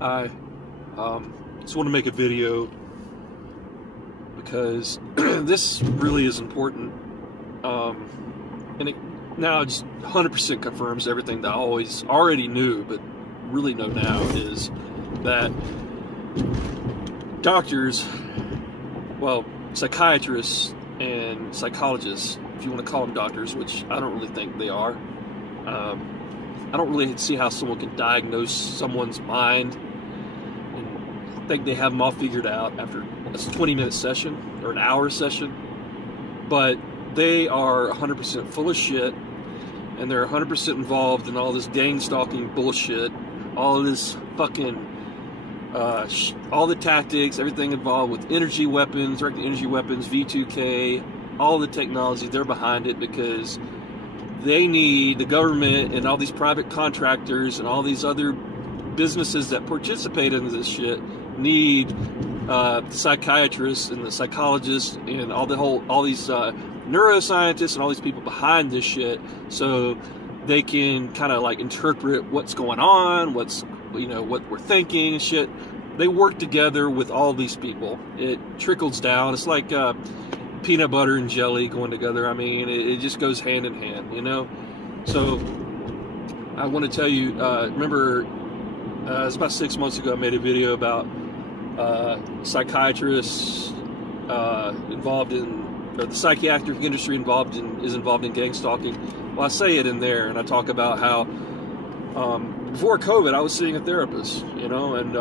I just want to make a video because this really is important, and it now just 100% confirms everything that I already knew, but really know now, is that doctors, well, psychiatrists and psychologists, if you want to call them doctors, which I don't really think they are. I don't really see how someone can diagnose someone's mind and think they have them all figured out after a 20-minute session or an hour session. But they are 100% full of shit, and they're 100% involved in all this gang-stalking bullshit, all of this fucking all the tactics, everything involved with energy weapons, directed energy weapons, V2K, all the technology. They're behind it because they need the government and all these private contractors and all these other businesses that participate in this shit need the psychiatrists and the psychologists and all these neuroscientists and all these people behind this shit, so they can kind of like interpret what's going on, what we're thinking and shit. They work together with all these people. It trickles down. It's like peanut butter and jelly going together. I mean, it just goes hand in hand, you know? So I want to tell you, remember, it's about 6 months ago I made a video about psychiatrists involved in, or the psychiatric industry is involved in gang stalking. Well, I say it in there, and I talk about how before COVID I was seeing a therapist, you know, and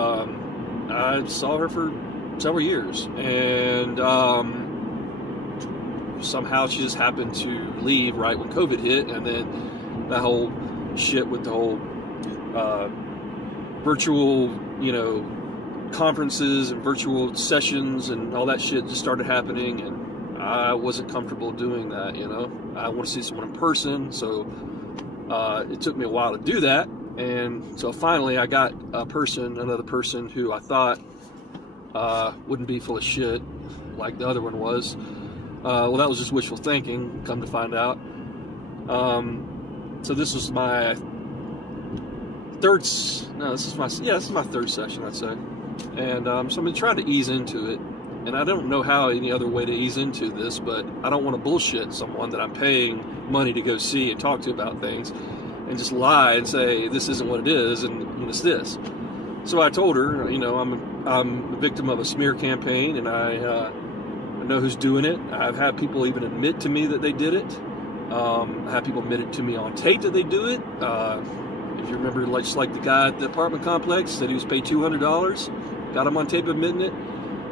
I saw her for several years, and somehow she just happened to leave right when COVID hit, and then that whole shit with the whole virtual, you know, conferences and virtual sessions and all that shit just started happening, and I wasn't comfortable doing that, you know. I want to see someone in person, so it took me a while to do that, and so finally I got another person who I thought wouldn't be full of shit like the other one was. Well, that was just wishful thinking, come to find out. So this was my this is my third session, I'd say. And so I've been trying to ease into it, and I don't know how any other way to ease into this, but I don't want to bullshit someone that I'm paying money to go see and talk to about things and just lie and say this isn't what it is and it's this. So I told her, you know, I'm a victim of a smear campaign, and I know who's doing it. I've had people even admit to me that they did it. I have people admit it to me on tape that they do it. If you remember, just like the guy at the apartment complex said he was paid $200, got him on tape admitting it.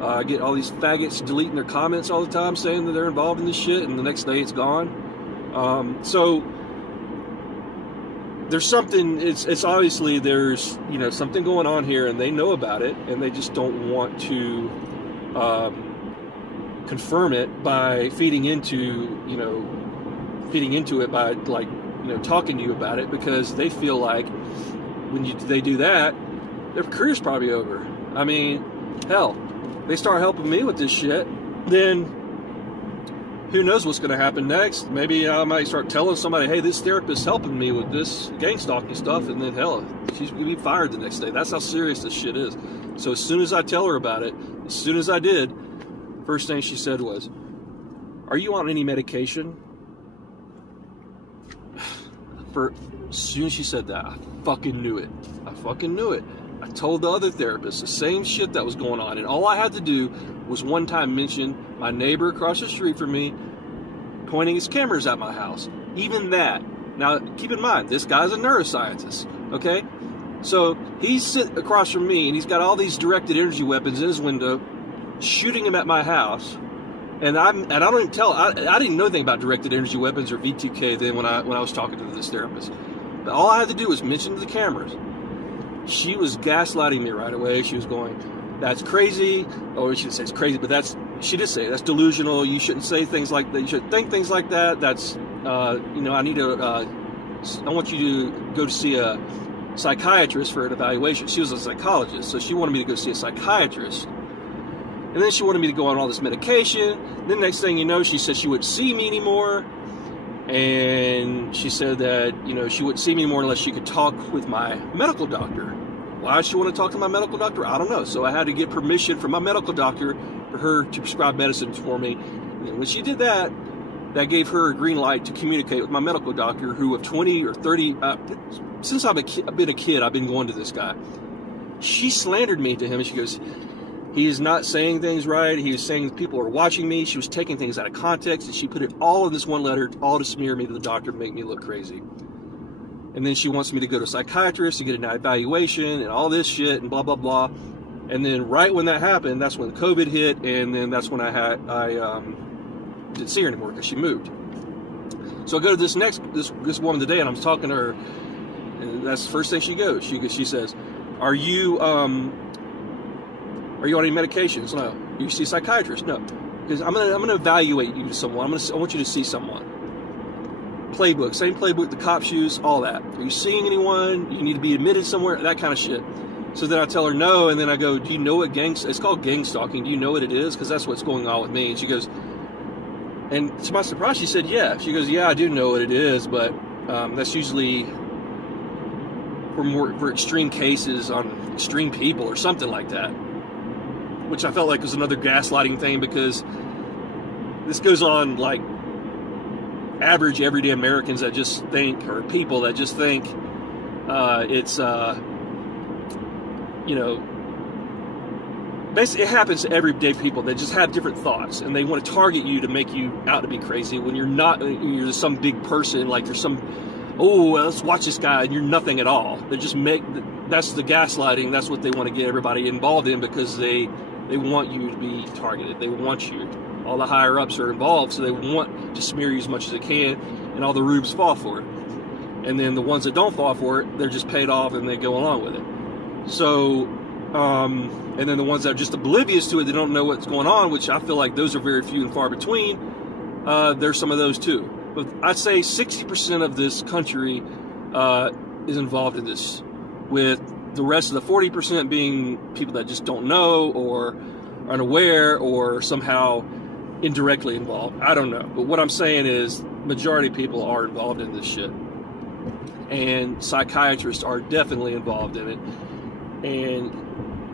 I get all these faggots deleting their comments all the time saying that they're involved in this shit, and the next day it's gone. So there's something, it's obviously there's, you know, something going on here, and they know about it, and they just don't want to confirm it by feeding into it by, like, you know, talking to you about it, because they feel like when they do that, their career's probably over. I mean, hell, they start helping me with this shit, then who knows what's going to happen next. Maybe I might start telling somebody, hey, this therapist's helping me with this gang stalking stuff, and then hell, she's going to be fired the next day. That's how serious this shit is. So as soon as I tell her about it, as soon as I did, first thing she said was, are you on any medication? As soon as she said that, I fucking knew it. I told the other therapist the same shit that was going on, and all I had to do was one time mention my neighbor across the street from me pointing his cameras at my house. Even that. Now, keep in mind, this guy's a neuroscientist, okay? So he's sitting across from me, and he's got all these directed energy weapons in his window, shooting him at my house. And I don't even I didn't know anything about directed energy weapons or V2K then when I was talking to this therapist. But all I had to do was mention to the cameras. She was gaslighting me right away. She was going, that's crazy. Or she didn't say it's crazy, but she did say that's delusional. You shouldn't say things like that. You shouldn't think things like that. That's, you know, I want you to go to see a psychiatrist for an evaluation. She was a psychologist, so she wanted me to go see a psychiatrist. And then she wanted me to go on all this medication. Then next thing you know, she said she wouldn't see me anymore. And she said that, you know, she wouldn't see me anymore unless she could talk with my medical doctor. Why does she want to talk to my medical doctor? I don't know. So I had to get permission from my medical doctor for her to prescribe medicines for me. And when she did that, that gave her a green light to communicate with my medical doctor, who of 20 or 30, since I've been a kid, I've been going to this guy. She slandered me to him, and she goes, he is not saying things right. He was saying people are watching me. She was taking things out of context, and she put it all in this one letter, all to smear me to the doctor, to make me look crazy. And then she wants me to go to a psychiatrist to get an evaluation and all this shit and blah, blah, blah. And then right when that happened, that's when COVID hit, and then that's when I didn't see her anymore because she moved. So I go to this woman today, and I'm talking to her, and that's the first thing she goes. She says, "Are you on any medications?" "No." "You see a psychiatrist?" "No." Because I'm gonna evaluate you to someone. I want you to see someone. Playbook, same playbook the cops use, all that. "Are you seeing anyone? You need to be admitted somewhere?" That kind of shit. So then I tell her no, and then I go, "Do you know what it's called gangstalking? Do you know what it is? Because that's what's going on with me." And she goes, and to my surprise, she said, "Yeah." She goes, "Yeah, I do know what it is, but that's usually for extreme cases on extreme people or something like that." Which I felt like was another gaslighting thing, because this goes on like average everyday Americans that just think, or people that just think it's basically it happens to everyday people that just have different thoughts, and they want to target you to make you out to be crazy when you're not. You're some big person, like you're some, "Oh, let's watch this guy," and you're nothing at all. They just that's the gaslighting. That's what they want to get everybody involved in, because they want you to be targeted. They want you. All the higher ups are involved, so they want to smear you as much as they can, and all the rubes fall for it. And then the ones that don't fall for it, they're just paid off and they go along with it. So, and then the ones that are just oblivious to it, they don't know what's going on, which I feel like those are very few and far between. There's some of those too. But I'd say 60% of this country is involved in this, with the rest of the 40% being people that just don't know or are unaware or somehow indirectly involved. I don't know. But what I'm saying is majority of people are involved in this shit. And psychiatrists are definitely involved in it. And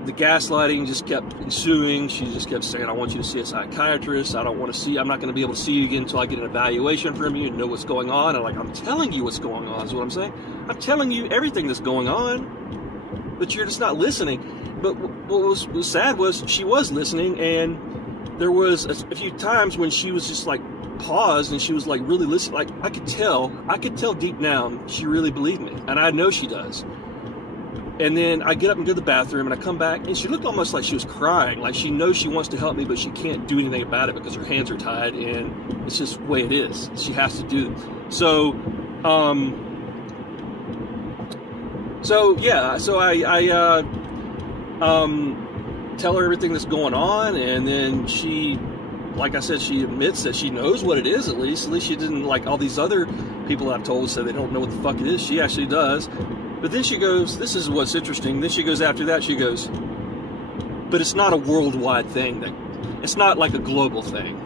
the gaslighting just kept ensuing. She just kept saying, "I want you to see a psychiatrist. I'm not going to be able to see you again until I get an evaluation from you and know what's going on." And I'm telling you what's going on, is what I'm saying. I'm telling you everything that's going on, but you're just not listening. But what was sad was she was listening, and there was a few times when she was just like paused and she was like really listening. Like I could tell deep down she really believed me, and I know she does. And then I get up and go to the bathroom, and I come back, and she looked almost like she was crying, like she knows she wants to help me, but she can't do anything about it because her hands are tied, and it's just the way it is. She has to do it. So I tell her everything that's going on, and then she, like I said, she admits that she knows what it is. At least she didn't, like all these other people I've told said they don't know what the fuck it is. She actually does. But then she goes, this is what's interesting. Then she goes, after that, she goes, "But it's not a worldwide thing. It's not like a global thing."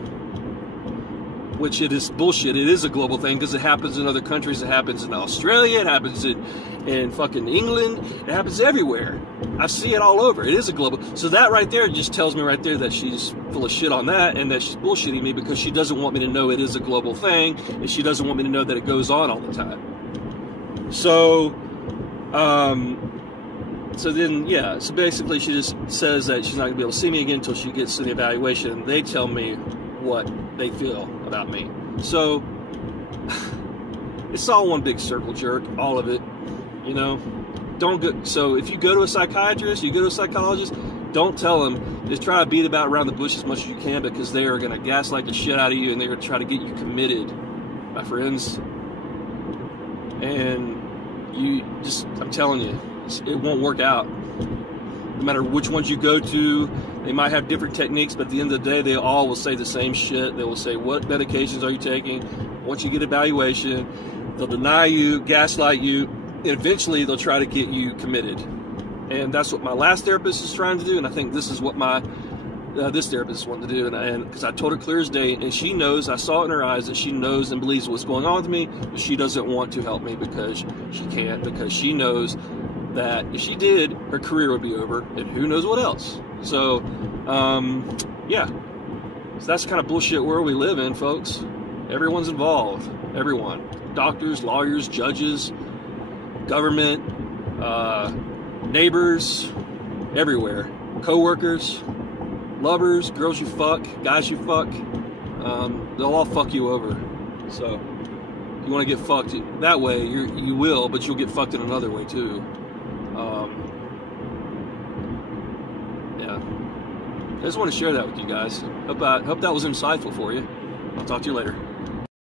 Which it is bullshit. It is a global thing because it happens in other countries. It happens in Australia. It happens in fucking England. It happens everywhere. I see it all over. It is a global. So that right there just tells me right there that she's full of shit on that, and that she's bullshitting me because she doesn't want me to know it is a global thing, and she doesn't want me to know that it goes on all the time. So so basically she just says that she's not going to be able to see me again until she gets to the evaluation. They tell me what they feel about me. So it's all one big circle jerk, all of it, you know. Don't go. So if you go to a psychiatrist, you go to a psychologist, don't tell them. Just try to beat about around the bush as much as you can, because they are going to gaslight the shit out of you, and they're going to try to get you committed, my friends. And I'm telling you, it won't work out. No matter which ones you go to, they might have different techniques, but at the end of the day, they all will say the same shit. They will say, "What medications are you taking?" Once you get evaluation, they'll deny you, gaslight you, and eventually they'll try to get you committed. And that's what my last therapist is trying to do, and I think this is what this therapist is wanting to do. And because I told her clear as day, and she knows, I saw it in her eyes that she knows and believes what's going on with me, but she doesn't want to help me because she can't, because she knows that if she did, her career would be over, and who knows what else. So, yeah. So that's the kind of bullshit world we live in, folks. Everyone's involved. Everyone. Doctors, lawyers, judges, government, neighbors, everywhere. Co-workers, lovers, girls you fuck, guys you fuck. They'll all fuck you over. So, if you want to get fucked that way, you will, but you'll get fucked in another way too. Yeah. I just want to share that with you guys. Hope that was insightful for you. I'll talk to you later.